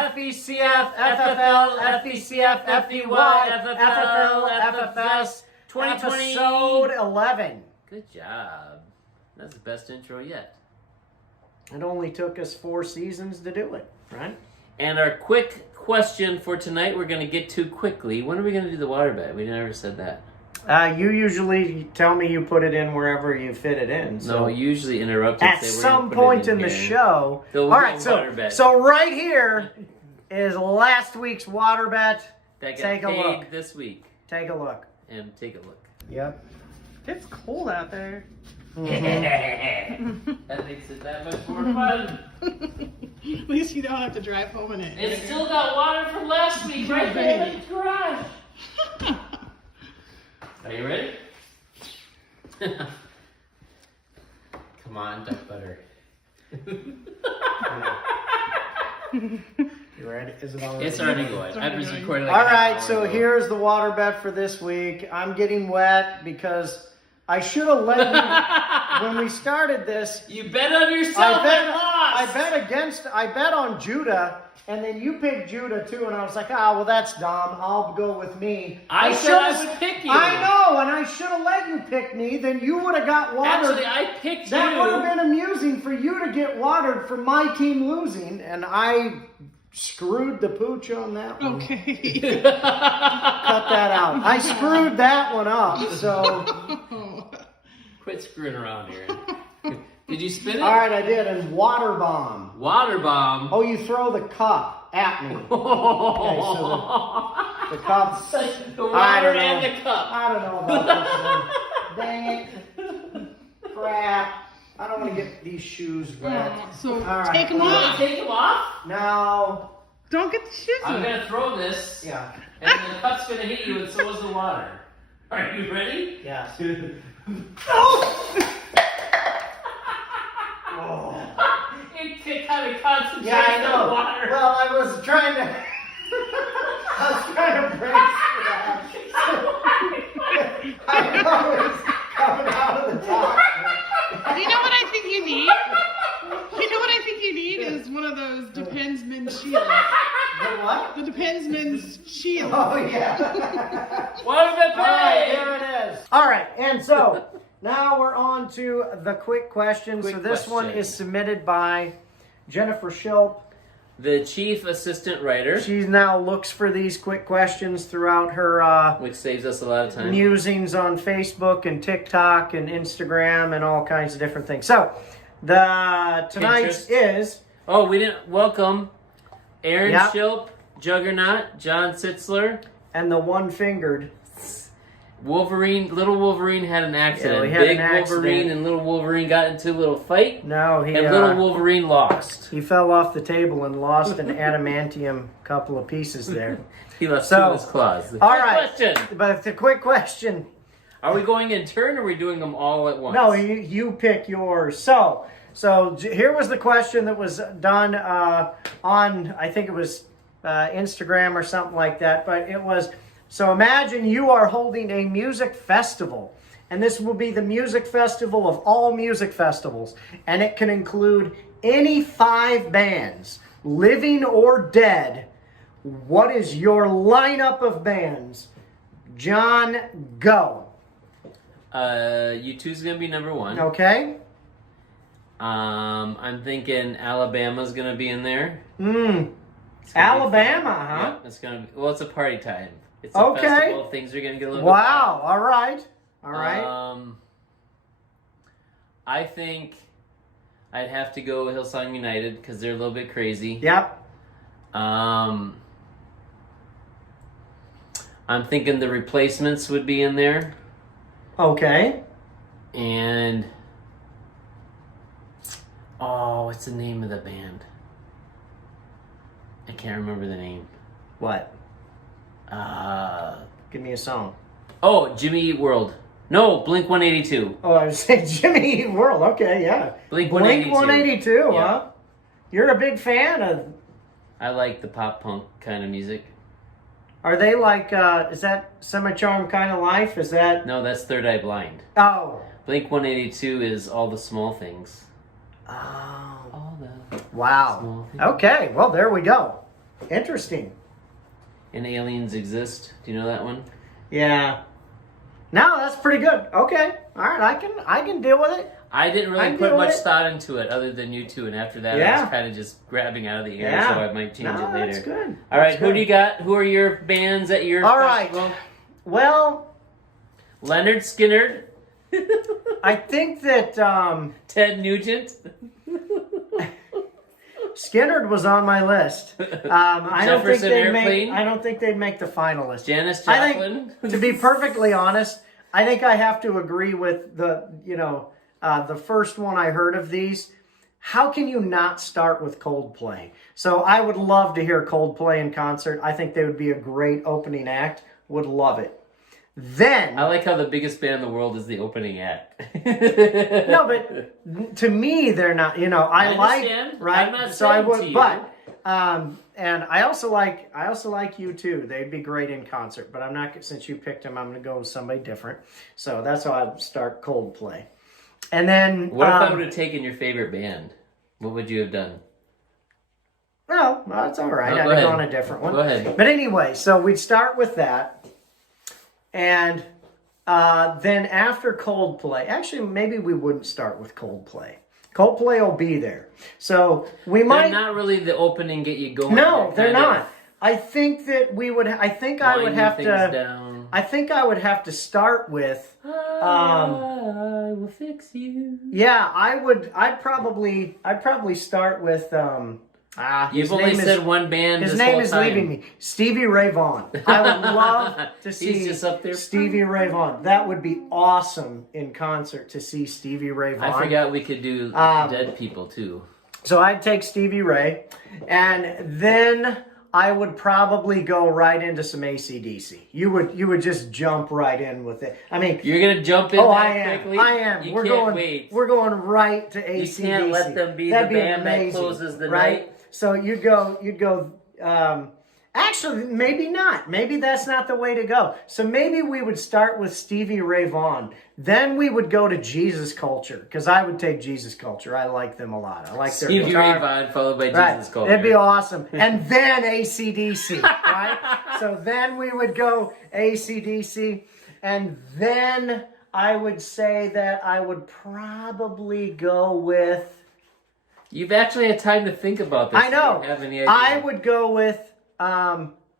FVCFFFFLFVCFFFVYFFLFFS 2020 episode 11. Good job. That's the best intro yet. It only took us 4 seasons to do it, right? And our quick question for tonight, we're going to get to quickly. When are we going to do the water bed? We never said that. You usually tell me you put it in wherever you fit it in. So no, we usually interrupt and at say, some point in the show. All right, so right here is last week's water bet. That got Take a paid look. this week. Take a look. And take a look. Yep. It's cold out there. That makes it that much more fun. At least you don't have to drive home in it. It's still got water from last week right there in the garage. Are you ready? Come on, duck butter. You ready? Is it already? It's already going. I was recording like all a half right, hour so ago. here's the water bet for this week. I'm getting wet because I should have let you when we started this. You bet on yourself and lost. I bet on Judah, and then you picked Judah too, and I was like, well, that's dumb. I'll go with me. I said I would pick you. I know, and I should have let you pick me. Then you would have got watered. Actually, I picked you. That would have been amusing for you to get watered for my team losing, and I screwed the pooch on that one. Okay. Cut that out. I screwed that one up, so... Quit screwing around here. Did you spin it? All right, I did, and water bomb. Water bomb. Oh, you throw the cup at me. Okay, so the cup... The water and the cup. I don't know about this one. Dang it. Crap. I don't want to get these shoes wet. So All right. take them off. Take them off? No. Don't get the shoes I'm on. going to throw this. Yeah. And the cup's going to hit you, and so is the water. Are you ready? Yes. Oh! It kind of concentrates Yeah, I know. on the water. Well, I was trying to brace for that. I know it's coming out of the top. You know what I think you need? You know what I think you need is one of those Depends-Men's shields. The what? The Depends-Men's shield. Oh, yeah. Water bed All right, play. here it is. All right, and so now we're on to the quick question. So this one is submitted by Jennifer Schulp. The chief assistant writer. She now looks for these quick questions throughout her Which saves us a lot of time. musings on Facebook and TikTok and Instagram and all kinds of different things. So tonight's is... Oh, we didn't welcome Aaron Yep. Schilp, Juggernaut, John Sitzler, and the one-fingered. Wolverine. Little Wolverine had an accident. Yeah, he had Big an accident. Wolverine and Little Wolverine got into a little fight, No, and Little Wolverine lost. he fell off the table and lost an adamantium couple of pieces there. He left two of his claws. All right. Question. But the quick question. Are we going in turn, or are we doing them all at once? No, you pick yours. So here was the question that was done on, I think it was Instagram or something like that. But it was, so imagine you are holding a music festival. And this will be the music festival of all music festivals. And it can include any 5 bands, living or dead. What is your lineup of bands? John, go. U2's gonna be number 1. Okay. I'm thinking Alabama's gonna be in there. Alabama, huh? Yep, it's gonna be. Well, it's a party time. It's a Okay. festival. Things are gonna get a little. Wow. All right. All bit right. I think I'd have to go Hillsong United because they're a little bit crazy. Yep. I'm thinking the Replacements would be in there. Okay. And what's the name of the band? I can't remember the name. What? Give me a song. Oh, Jimmy Eat World. No, Blink 182. Oh, I was saying Jimmy Eat World. Okay, yeah. Blink 182, Yeah. huh? You're a big fan of... I like the pop punk kind of music. Are they like, is that Semi-Charmed Kind of Life? Is that... No, that's Third Eye Blind. Oh. Blink 182 is All the Small Things. Oh. All the Wow. small things. Okay, well, there we go. Interesting. And aliens exist. Do you know that one? Yeah. No, that's pretty good. Okay. All right. I can deal with it. I didn't really I put deal much with it. thought into it other than you two, and after that I Yeah. was kind of just grabbing out of the air, Yeah. so I might change it later. That's good. All right, That's who good. do you got? Who are your bands at your All right. festival? Well, Leonard Skinner, I think that Ted Nugent. Skinnerd was on my list. I don't think Jefferson they'd make. Airplane? I don't think they'd make the finalist. Janis I Joplin. think, to be perfectly honest, I think I have to agree with the first one I heard of these. How can you not start with Coldplay? So I would love to hear Coldplay in concert. I think they would be a great opening act. Would love it. Then I like how the biggest band in the world is the opening act. no, but to me they're not. I understand. like right. I'm not so I saying would, to you. but and I also like U2. They'd be great in concert. But I'm not, since you picked them, I'm going to go with somebody different. So that's how I'd start Coldplay. And then What if I would have taken your favorite band? What would you have done? No, that's all right. No, I'd go go ahead. on a different one. Go ahead. But anyway, so we'd start with that. And then after Coldplay, actually, maybe we wouldn't start with Coldplay. Coldplay will be there. So we might. They're not really the opening get you going. No, they're kind not. of I think that we would. I think I would winding have things to. down. I think I would have to start with. I will fix you. Yeah, I would. I'd probably start with. You've only said one band. His this name whole is time. leaving me. Stevie Ray Vaughan. I would love to see He's just up there. Stevie Ray Vaughan. That would be awesome in concert to see Stevie Ray Vaughan. I forgot we could do dead people too. So I'd take Stevie Ray, and then I would probably go right into some AC/DC. You would just jump right in with it. I mean, You're gonna jump in oh, that I am. quickly? I am. You We're can't going. wait. We're going right to AC/DC. You can't let them be That'd the band that amazing, closes the right? night. So you'd go. Actually, maybe not. Maybe that's not the way to go. So maybe we would start with Stevie Ray Vaughan. Then we would go to Jesus Culture, because I would take Jesus Culture. I like them a lot. I like their Stevie guitar. Ray Vaughan followed by Right. Jesus Culture. It'd be awesome. And then AC/DC, right? So then we would go AC/DC. And then I would say that I would probably go with... You've actually had time to think about this. I know. You don't have any idea. I would go with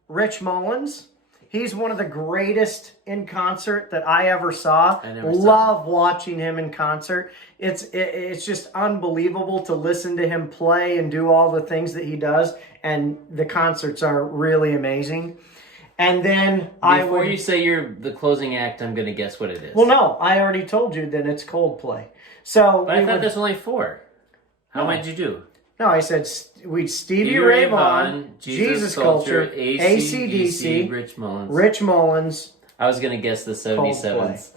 Rich Mullins. He's one of the greatest in concert that I ever saw. I never saw Love watching him in concert. It's just unbelievable to listen to him play and do all the things that he does. And the concerts are really amazing. And then Before you say you're the closing act, I'm going to guess what it is. Well, no, I already told you that it's Coldplay. So But I thought there's only 4. How many did you do? No, I said we'd Stevie Ray Vaughan, Jesus Culture, AC/DC, Rich Mullins. Rich Mullins. I was going to guess the 77s.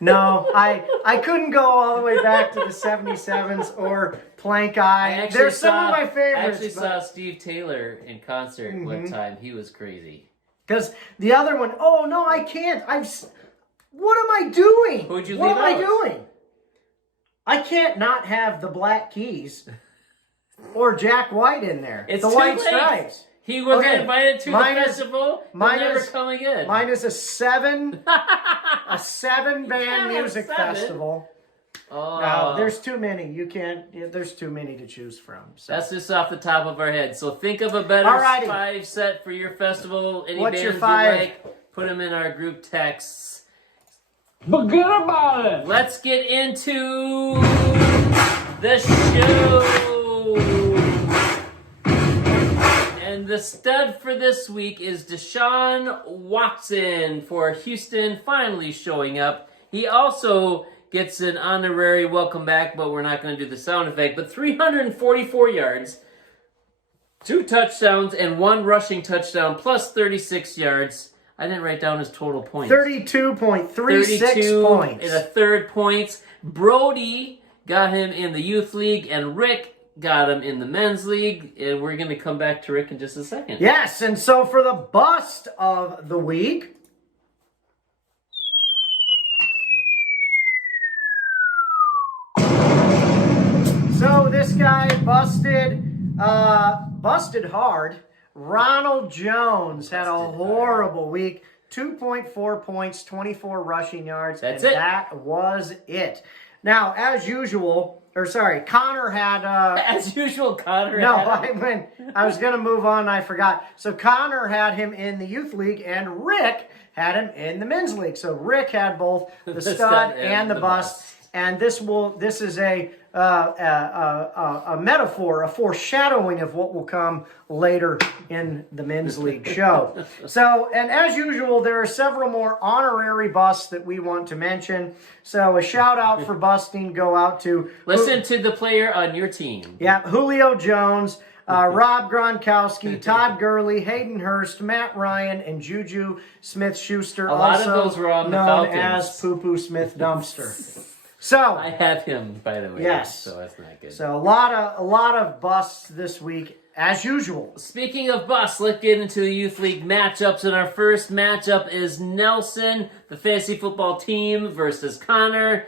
No, I couldn't go all the way back to the 77s or Plank Eye. They're some of my favorites. I actually saw Steve Taylor in concert one time. He was crazy. Because the other one, oh no, I can't. What am I doing? Who'd you What leave am I out? doing? I can't not have the Black Keys or Jack White in there. It's the too White late. Stripes. He wasn't Okay, invited to the festival. mine He'll never is- come again. Mine is a 7 band have music 7. festival. Oh, No, there's too many. You can't. There's too many to choose from. So. that's just off the top of our head. So think of a better Alrighty. 5 set for your festival. Any What's your bands 5? you like, put them in our group texts. Forget about it. Let's get into the show. And the stud for this week is Deshaun Watson for Houston, finally showing up. He also gets an honorary welcome back, but we're not going to do the sound effect. But 344 yards, 2 touchdowns, and 1 rushing touchdown, plus 36 yards. I didn't write down his total points. 32.36 points. And a third points. Brody got him in the youth league, and Rick got him in the men's league. And we're going to come back to Rick in just a second. Yes, and so for the bust of the week, so this guy busted hard. Ronald Jones had a horrible week. 2.4 points, 24 rushing yards. That's and it. That was it. Now, as usual, Connor had... As usual, Connor No, had... I was going to move on and I forgot. So Connor had him in the youth league and Rick had him in the men's league. So Rick had both the stud and the bust. And this is a metaphor, a foreshadowing of what will come later in the men's league show. So, and as usual, there are several more honorary busts that we want to mention. So a shout out for busting go out to... Listen to the player on your team. Yeah, Julio Jones, Rob Gronkowski, Todd Gurley, Hayden Hurst, Matt Ryan, and Juju Smith-Schuster. A lot of those were on the known Falcons. as Poo Poo Smith Dumpster. So I have him, by the way. Yes. So that's not good. So a lot of busts this week, as usual. Speaking of busts, let's get into the Youth League matchups. And our first matchup is Nelson, the fantasy football team, versus Connor.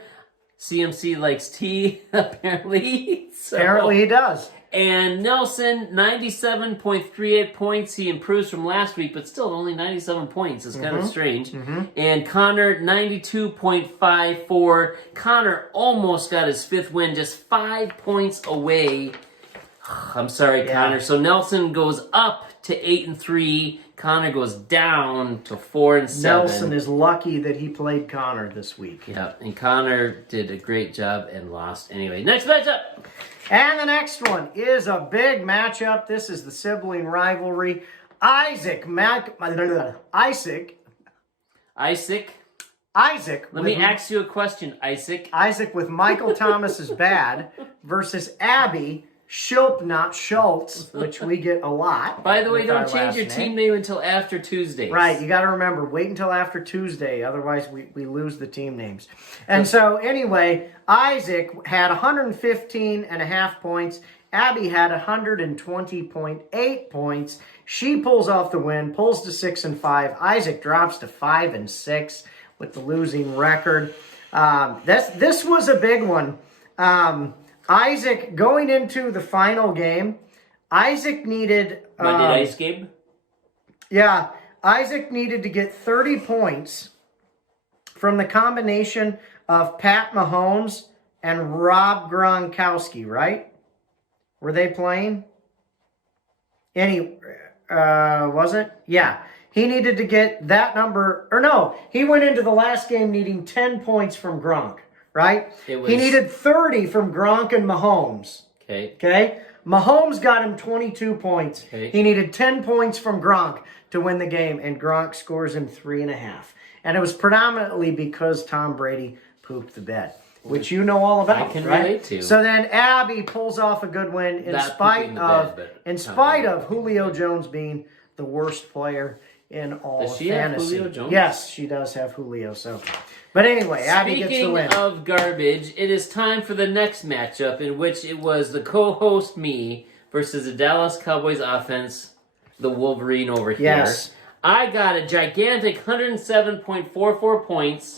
CMC likes tea, apparently. Apparently he does. And Nelson, 97.38 points. He improves from last week, but still only 97 points. It's kind of strange. And Connor, 92.54. Connor almost got his fifth win, just 5 points away. I'm sorry, Connor. So Nelson goes up to 8-3. Connor goes down to 4-7. Nelson is lucky that he played Connor this week. Yeah, and Connor did a great job and lost anyway. Next matchup. And the next one is a big matchup. This is the sibling rivalry. Isaac. Isaac. Let me ask you a question, Isaac. Isaac with Michael Thomas is bad versus Abby Schultz, which we get a lot. By the way, don't change your team name until after Tuesday. Right, you got to remember, wait until after Tuesday, otherwise we lose the team names. And so anyway, Isaac had 115.5 points. Abby had 120.8 points. She pulls off the win, pulls to 6-5. Isaac drops to 5-6 with the losing record. This was a big one. Isaac, going into the final game, Isaac needed... Monday Ice Game? Yeah, Isaac needed to get 30 points from the combination of Pat Mahomes and Rob Gronkowski, right? Were they playing? Was it? Yeah. He needed to get that number... Or no, he went into the last game needing 10 points from Gronk. Right? He needed 30 from Gronk and Mahomes. Okay? Mahomes got him 22 points. He needed 10 points from Gronk to win the game, and Gronk scores him 3.5. And it was predominantly because Tom Brady pooped the bed, which you know all about. I can relate to. So then Abby pulls off a good win in spite of Julio Jones being the worst player in all of fantasy. Have Julio Jones? Yes, she does have Julio. So, but anyway, Abby gets the win. Speaking of garbage, it is time for the next matchup, in which it was the co-host me versus the Dallas Cowboys offense, the Wolverine over here. I got a gigantic 107.44 points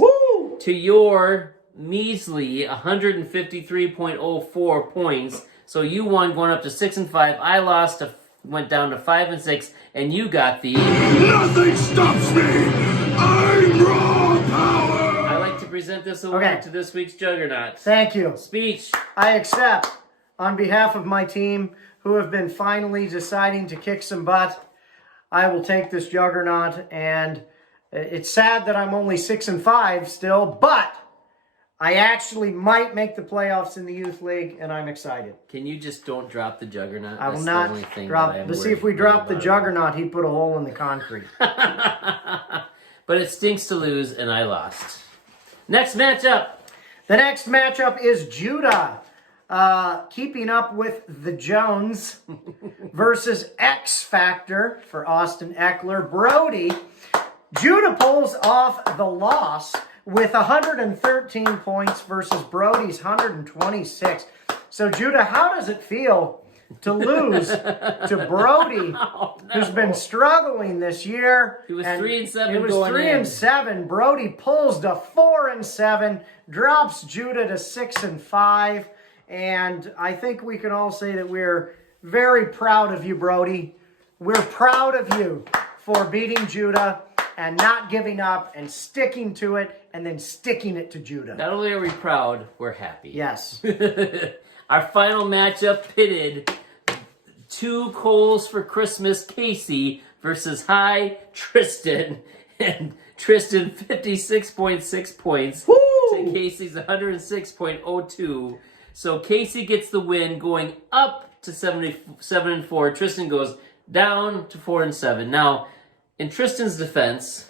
to your measly 153.04 points. So you won, going up to 6-5. I lost went down to 5-6, and you got the... Nothing stops me! I'm raw power! I like to present this award to this week's Juggernaut. Thank you. Speech. I accept, on behalf of my team, who have been finally deciding to kick some butt, I will take this Juggernaut, and it's sad that I'm only 6-5 still, but I actually might make the playoffs in the Youth League, and I'm excited. Can you just don't drop the Juggernaut? I will not drop. But see, if we drop the Juggernaut, he'd put a hole in the concrete. But it stinks to lose, and I lost. Next matchup. The next matchup is Judah, keeping up with the Jones versus X Factor for Austin Eckler. Brody. Judah pulls off the loss with 113 points versus Brody's 126. So, Judah, how does it feel to lose to Brody, who's been struggling this year? He was 3-7. It was 3-7. Brody pulls to 4-7, drops Judah to 6-5, and I think we can all say that we're very proud of you, Brody. we're proud of you for beating Judah and not giving up and sticking to it and then sticking it to Judah. Not only are we proud, we're happy. Yes. Our final matchup pitted two Coals for Christmas Casey versus High Tristan. And Tristan 56.6 points to Casey's 106.02. So Casey gets the win, going up to 7-4. Tristan goes down to 4-7. Now, in Tristan's defense,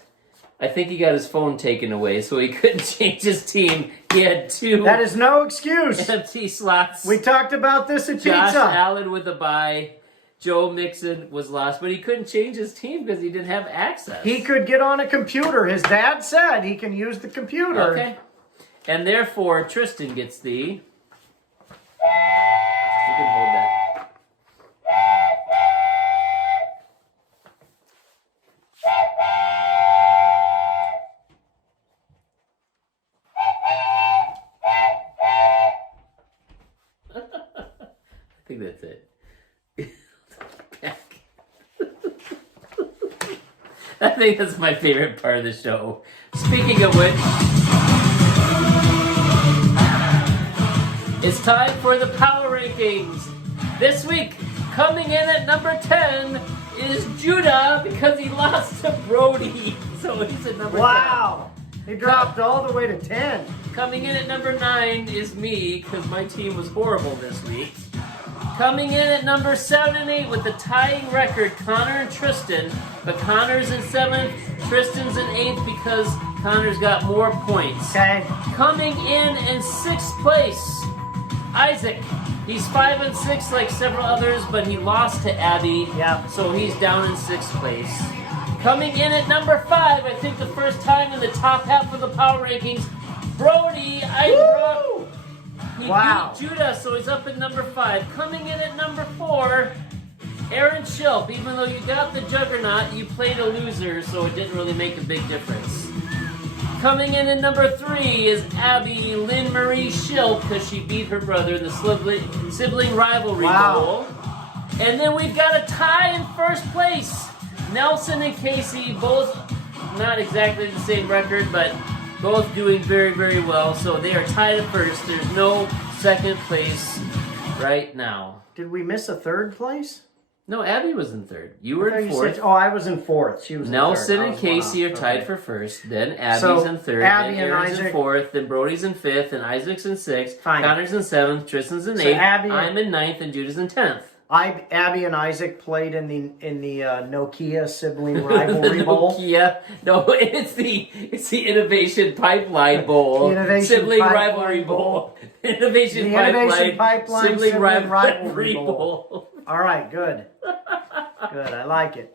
I think he got his phone taken away, so he couldn't change his team. He had two That is no excuse. empty slots. We talked about this at Josh pizza. Allen with a bye. Joe Mixon was lost, but he couldn't change his team because he didn't have access. He could get on a computer. His dad said he can use the computer. Okay. And therefore, Tristan gets the... You can hold that. I think that's it. I think that's my favorite part of the show. Speaking of which, it's time for the power rankings. This week, coming in at number 10 is Judah because he lost to Brody. So he's at number 10. Wow. He dropped all the way to 10. Coming in at number 9 is me because my team was horrible this week. Coming in at number 7 and 8 with the tying record, Connor and Tristan. But Connor's in 7th, Tristan's in 8th because Connor's got more points. Okay. Coming in 6th place, Isaac. He's 5 and 6 like several others, but he lost to Abby. Yeah. So he's down in 6th place. Coming in at number 5, I think the first time in the top half of the power rankings, Brody Eibrook. He beat Judah, so he's up at number 5. Coming in at number 4, Aaron Schilp. Even though you got the juggernaut, you played a loser, so it didn't really make a big difference. Coming in at number 3 is Abby Lynn Marie Schilp, because she beat her brother in the sibling rivalry bowl. And then we've got a tie in first place. Nelson and Casey, both not exactly the same record, but both doing very, very well. So they are tied at first. There's no second place right now. Did we miss a third place? No, Abby was in third. You were in fourth. I was in fourth. She was Nelson in third. and Casey are tied for first. Then Abby's in third. Abby then and Aaron's Isaac. in fourth. Then Brody's in fifth. And Isaac's in sixth. Fine. Connor's in seventh. Tristan's in So eighth. Abby- I'm in ninth. And Judah's in 10th. Abby and Isaac played in the Nokia sibling rivalry bowl. Nokia. No, it's the Innovation Pipeline Bowl. The Innovation Sibling Pipeline Rivalry Bowl. Bowl. Innovation Pipeline Sibling Rivalry Rivalry Bowl. All right, good. Good, I like it.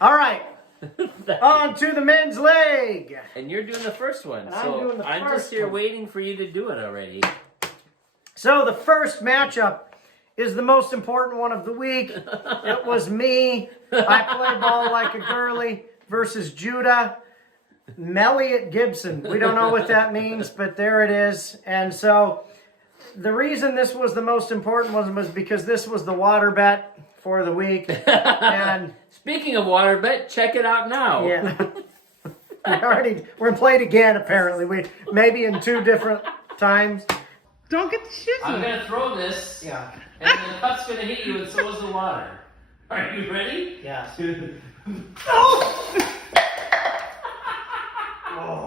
All right, on to the men's leg. And you're doing the first one. And I'm So doing the I'm first just here one. waiting for you to do it already. So the first matchup is the most important one of the week. It was me. I play ball like a girly versus Judah. Melliot Gibson. We don't know what that means, but there it is. And so the reason this was the most important one was because this was the water bet for the week. And Speaking of water bet, check it out now. yeah, we're played again apparently. Maybe in 2 different times. Don't get the shizzy. I'm going to throw this, Yeah. and the puck's going to hit you, and so is the water. Are you ready? Yeah.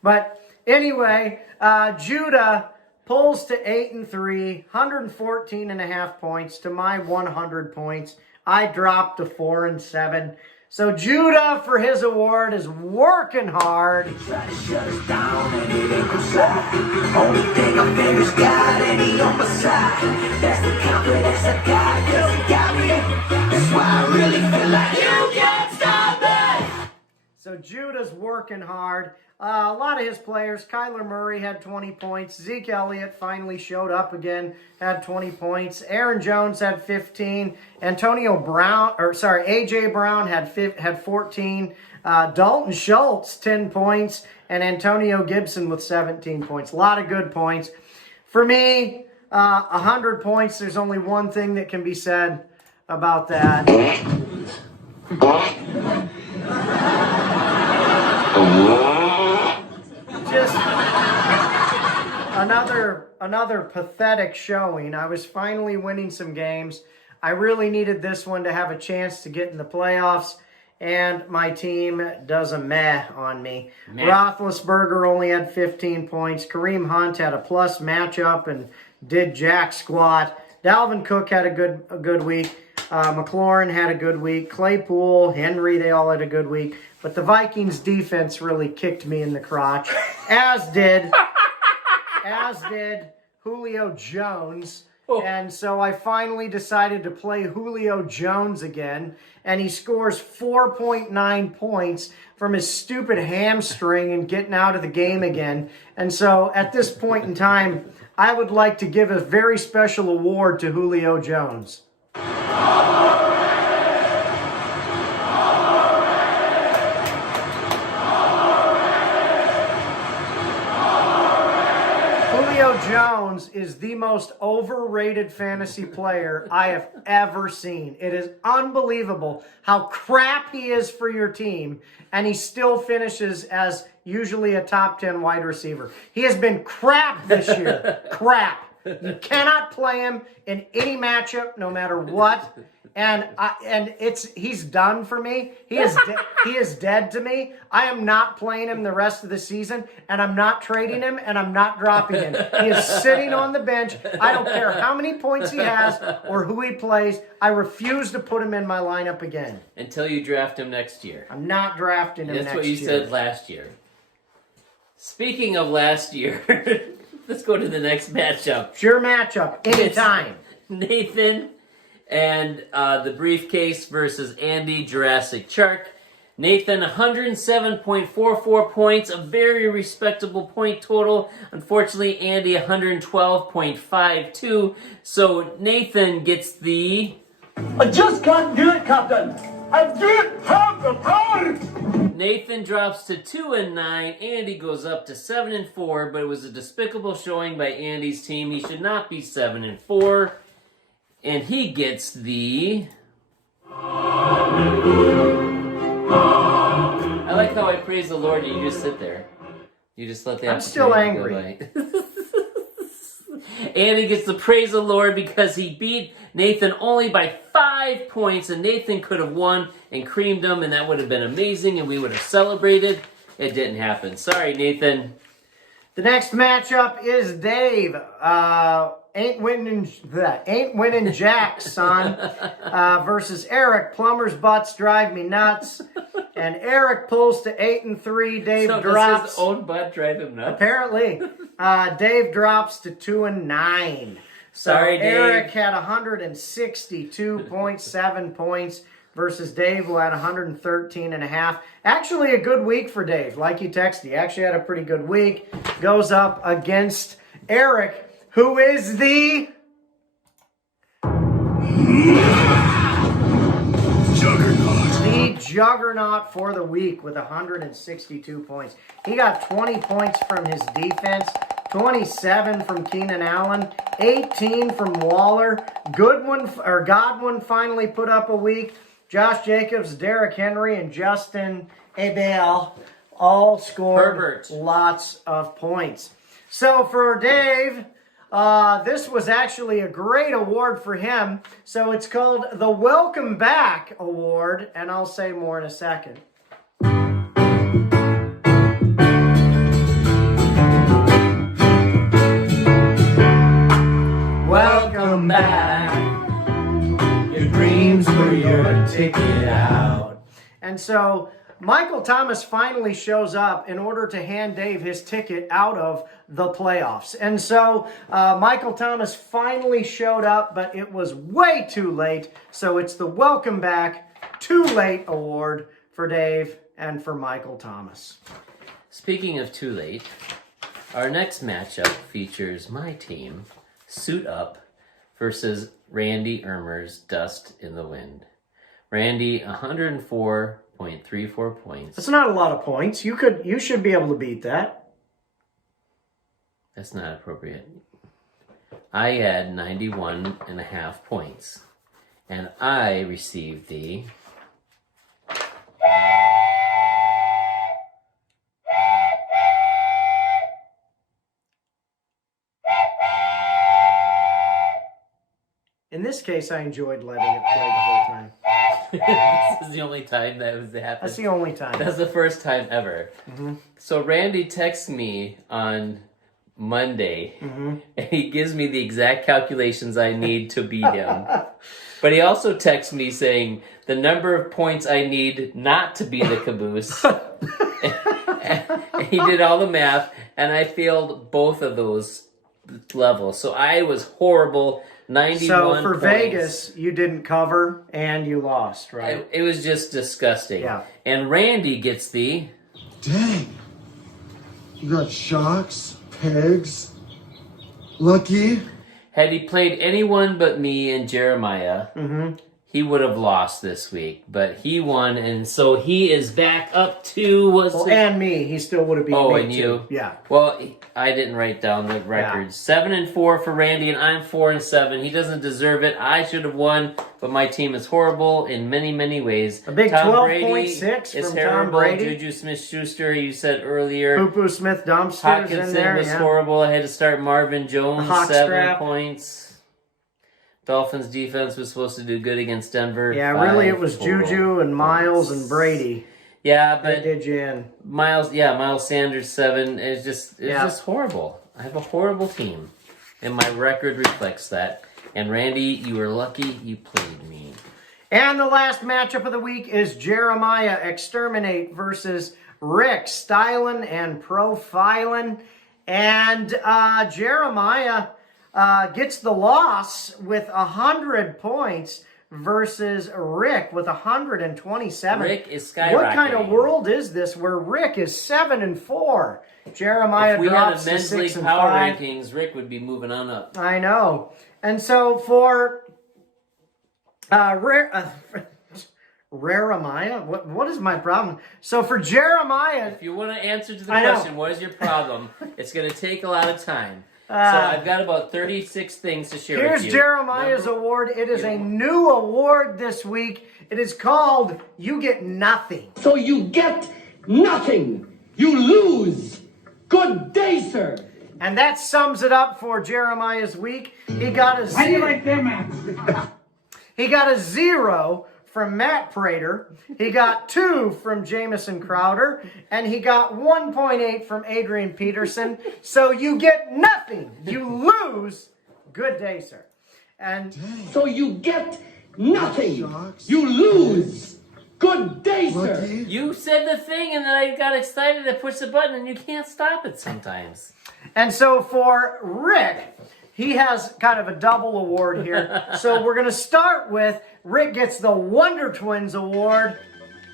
But anyway, Judah pulls to 8-3, 114.5 points to my 100 points. I dropped to 4-7. So Judah, for his award, is working hard. Try to shut us down and it ain't no slide. Only thing I fear is God and he on my side. That's the confidence I got, cause he got me. That's why I really feel like you can't stop me. So Judah's working hard. A lot of his players, Kyler Murray had 20 points. Zeke Elliott finally showed up again, had 20 points. Aaron Jones had 15. AJ Brown had 14. Dalton Schultz, 10 points. And Antonio Gibson with 17 points. A lot of good points. For me, 100 points, there's only one thing that can be said about that. Just another pathetic showing. I was finally winning some games. I really needed this one to have a chance to get in the playoffs, and my team does a meh on me. Roethlisberger only had 15 points. Kareem Hunt had a plus matchup and did jack squat. Dalvin Cook had a good week. McLaurin had a good week. Claypool, Henry, they all had a good week. But the Vikings defense really kicked me in the crotch, as did Julio Jones. And so I finally decided to play Julio Jones again, and he scores 4.9 points from his stupid hamstring and getting out of the game again. And so at this point in time, I would like to give a very special award to Julio Jones. Julio Jones is the most overrated fantasy player I have ever seen. It is unbelievable how crap he is for your team, and he still finishes as usually a top 10 wide receiver. He has been crap this year. Crap. You cannot play him in any matchup, no matter what. And he's done for me. He is dead to me. I am not playing him the rest of the season, and I'm not trading him, and I'm not dropping him. He is sitting on the bench. I don't care how many points he has or who he plays. I refuse to put him in my lineup again. Until you draft him next year. I'm not drafting him next year. That's what you said last year. Speaking of last year, let's go to the next matchup. Sure matchup, anytime. Nathan and the Briefcase versus Andy Jurassic Shark. Nathan, 107.44 points, a very respectable point total. Unfortunately, Andy, 112.52. So Nathan gets the... I just can't do it, Captain. I don't have the power. Nathan drops to 2-9. Andy goes up to 7-4, but it was a despicable showing by Andy's team. He should not be 7-4. And he gets the... I like how I praise the Lord and you just sit there. You just let the I'm still angry. Andy gets to praise the Lord because he beat Nathan only by 5 points, and Nathan could have won and creamed him, and that would have been amazing, and we would have celebrated. It didn't happen. Sorry, Nathan. The next matchup is Dave. Ain't winning jack, son. Versus Eric. Plumber's butts drive me nuts. And Eric pulls to 8-3. Dave drops. Does his own butt drive him nuts? Apparently. Dave drops to 2-9. Sorry, Dave. Eric had 162.7 points versus Dave, who had 113.5. Actually, a good week for Dave. Like you texted, he actually had a pretty good week. Goes up against Eric, who is the... Juggernaut. The juggernaut for the week with 162 points. He got 20 points from his defense, 27 from Keenan Allen, 18 from Waller. Godwin finally put up a week. Josh Jacobs, Derrick Henry, and Justin Abel all scored lots of points. So for Dave, this was actually a great award for him. So it's called the Welcome Back Award, and I'll say more in a second. Welcome back. Your dreams were your ticket out. And so Michael Thomas finally shows up in order to hand Dave his ticket out of the playoffs. And so Michael Thomas finally showed up, but it was way too late. So it's the Welcome Back Too Late Award for Dave and for Michael Thomas. Speaking of too late, our next matchup features my team, Suit Up, versus Randy Ermer's Dust in the Wind. Randy, 104.34 points. That's not a lot of points. You should be able to beat that. That's not appropriate. I had 91.5 points. And I received the... this case, I enjoyed letting it play the whole time. This is the only time that was happened. That's the only time. That's the first time ever. So Randy texts me on Monday, and he gives me the exact calculations I need to beat him. But he also texts me saying the number of points I need not to be the caboose. And he did all the math, and I failed both of those levels. So I was horrible. 91 So for points. Vegas, you didn't cover and you lost, right? It was just disgusting. Yeah. And Randy gets the... Dang. You got shocks, pegs, lucky. Had he played anyone but me and Jeremiah, he would have lost this week. But he won, and so he is back up to... And me. He still would have beat me, and too. you. Yeah. Well, I didn't write down the records. 7-4 for Randy, and I'm 4-7. He doesn't deserve it. I should have won, but my team is horrible in many, many ways. A big 12.6 is from terrible. Tom Brady. Juju Smith-Schuster, you said earlier. Poo-Poo Smith Dumpster is in Hawkinson there. was Yeah. horrible. I had to start Marvin Jones, Hawk 7 strap. points. Dolphins defense was supposed to do good against Denver. Yeah, really, it was 5 Juju and Miles and Brady. Yeah, That but did you in. Miles Sanders 7. It's just horrible. I have a horrible team, and my record reflects that. And Randy, you were lucky you played me. And the last matchup of the week is Jeremiah Exterminate versus Rick Styling and Profiling. And Jeremiah gets the loss with 100 points versus Rick with 127. Rick is skyrocketing. What kind of world is this where Rick is 7-4? Jeremiah If we drops had a to men's league 6-5. power rankings, Rick would be moving on up. I know. And so for Jeremiah, what is my problem? So for Jeremiah, If you want to answer to the I know. question, what is your problem? It's going to take a lot of time. So I've got about 36 things to share with here's you. Jeremiah's award. It is a new award this week. It is called You Get Nothing. So you get nothing. You lose. Good day, sir. And that sums it up for Jeremiah's week. He got a How do you 0. like them apples? He got a 0 from Matt Prater. He got 2 from Jamison Crowder. And he got 1.8 from Adrian Peterson. So you get nothing. You lose. Good day, sir. And So you get nothing. You lose. Good day, sir. Lucky. You said the thing, and then I got excited to push the button, and you can't stop it sometimes. And so for Rick, he has kind of a double award here. So we're going to start with Rick gets the Wonder Twins Award.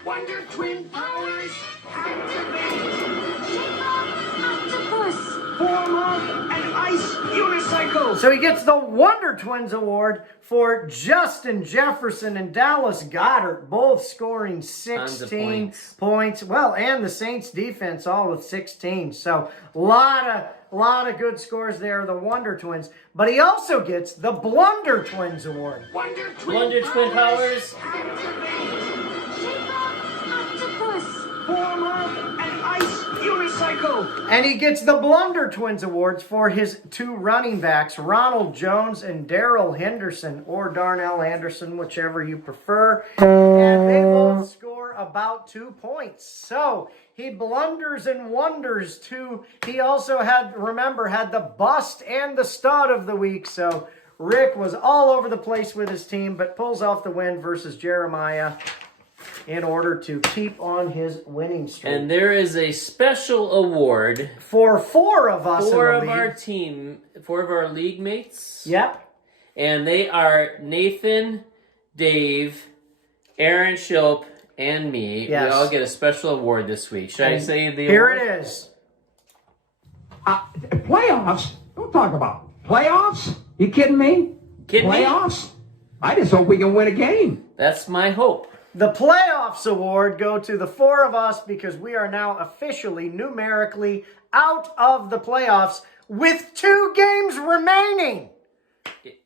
Wonder Twin powers activate. Shake off octopus. Form of an ice unicycle. So he gets the Wonder Twins Award for Justin Jefferson and Dallas Goedert, both scoring Tons of 16 points. points. Well, and the Saints defense all with 16. So a lot of good scores there, the Wonder Twins. But he also gets the Blunder Twins Award. Wonder Wonder Twin powers. activate. Shake off octopus. Form of an ice unicycle. And he gets the Blunder Twins Awards for his 2 running backs, Ronald Jones and Darrell Henderson, or Darnell Anderson, whichever you prefer. And they both score about 2 points. So he blunders and wonders too. He also had the bust and the stud of the week. So Rick was all over the place with his team, but pulls off the win versus Jeremiah in order to keep on his winning streak. And there is a special award For 4 of us for in the league. our team, 4 of our league mates. Yep. And they are Nathan, Dave, Aaron Schilp, and me. Yes. We all get a special award this week. Should I say the Here award? it is. Playoffs? Don't talk about playoffs. You kidding me? Kidding me? Playoffs? I just hope we can win a game. That's my hope. The Playoffs Award go to the 4 of us because we are now officially, numerically, out of the playoffs with 2 games remaining.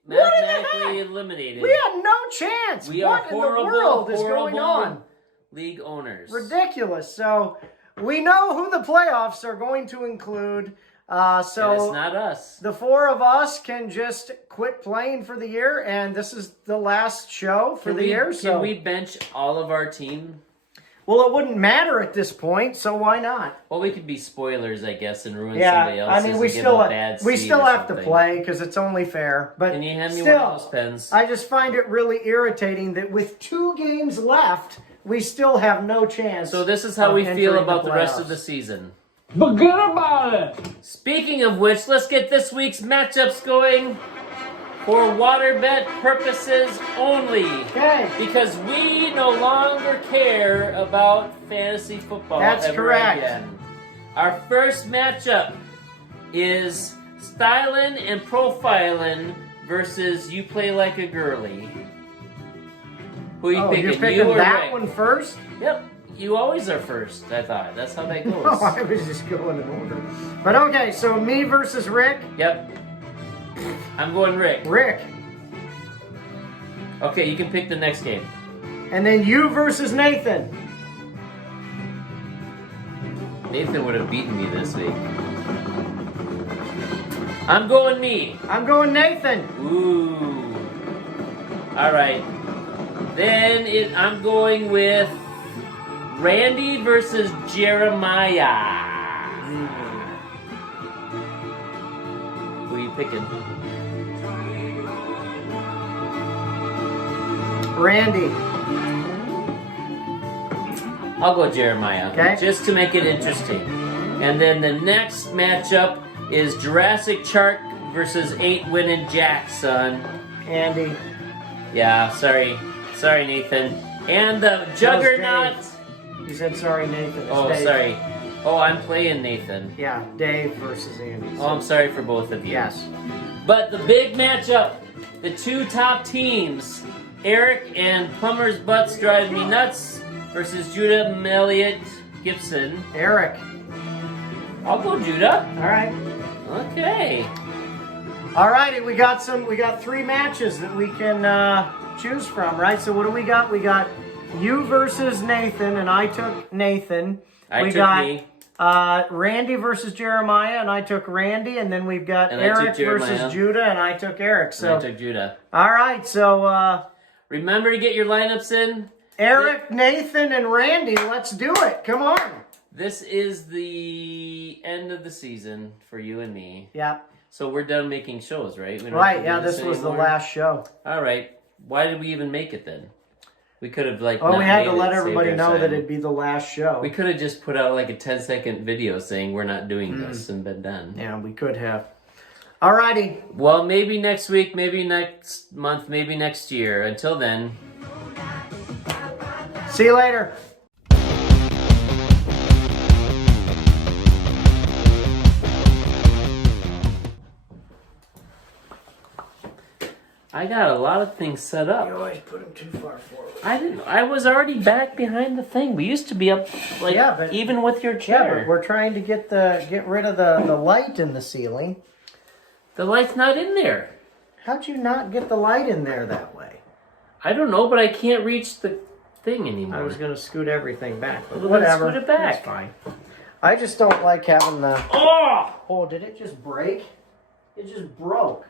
Mathematically eliminated. We had no chance. We What are in the horrible, world is going horrible on? league owners. Ridiculous. So we know who the playoffs are going to include. And So it's not us. the four of us can just quit playing for the year, and this is the last show for the year. So Can we bench all of our team? well, it wouldn't matter at this point, so why not? Well, we could be spoilers, I guess, and ruin Yeah, somebody else's. I mean, we and give them a bad we seed still or have to something. play because it's only fair. But Can you hand me still, one of those pens? I just find it really irritating that with 2 games left, we still have no chance. So this is how of we feel entering about the rest of playoffs. the season. Forget about it. Speaking of which, let's get this week's matchups going for water bet purposes only. Okay. Because we no longer care about fantasy football That's ever correct. again. Our first matchup is Stylin' and Profilin' versus You Play Like a Girly. Who are you picking? You're picking you or that Rick? one first? Yep. You always are first, I thought. That's how that goes. No, I was just going in order. But okay, so me versus Rick. Yep. I'm going Rick. Rick. Okay, you can pick the next game. And then you versus Nathan. Nathan would have beaten me this week. I'm going me. I'm going Nathan. Ooh. All right. Then I'm going with Randy versus Jeremiah. Who are you picking? Randy. I'll go Jeremiah. Okay. Just to make it interesting. And then the next matchup is Jurassic Shark versus 8 winning Jackson. Andy. Yeah, sorry. Sorry, Nathan. And the Juggernaut. You said sorry, Nathan. It's Oh, Dave. sorry. Oh, I'm playing Nathan. Yeah, Dave versus Andy. Oh, I'm sorry for both of you. Yes. But the big matchup, the 2 top teams, Eric and Plumber's Butts Drive Me Nuts versus Judah Elliott Gibson. Eric. I'll go Judah. All right. Okay. All righty, we got 3 matches that we can choose from, right? So what do we got? We got you versus Nathan, and I took Nathan. I we took got me. Randy versus Jeremiah, and I took Randy, and then we've got And I took Eric Jeremiah. versus Judah, and I took Eric. So I took Judah. all right, so Remember to get your lineups in. Eric, Nathan, and Randy, let's do it. Come on. This is the end of the season for you and me. Yeah. So we're done making shows, right? We don't have Right. to do Yeah. This was the anymore? last show. All right. Why did we even make it then? We could have Oh, not we had made to it, let saved everybody our know time. that it'd be the last show. We could have just put out like a 10-second video saying we're not doing this and been done. Yeah, we could have. All righty. Well, maybe next week, maybe next month, maybe next year. Until then. See you later. I got a lot of things set up. You always put them too far forward. I didn't. I was already back behind the thing. We used to be up, like, Yeah, but- even with your Yeah, chair. but we're trying to get rid of the light in the ceiling. The light's not in there. How'd you not get the light in there that way? I don't know, but I can't reach the thing anymore. I was gonna scoot everything back, but Well, then whatever. scoot it back. That's fine. I just don't like having the. Oh! Oh, did it just break? It just broke.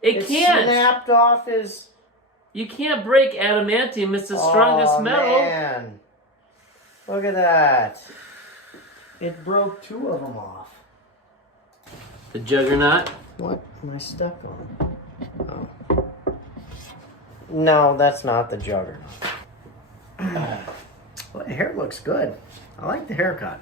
It can't. Snapped off his. You can't break adamantium. It's the strongest metal. Man. Look at that. It broke 2 of them off. The Juggernaut. What am I stuck on? Oh. No, that's not the Juggernaut. Well, the hair looks good. I like the haircut.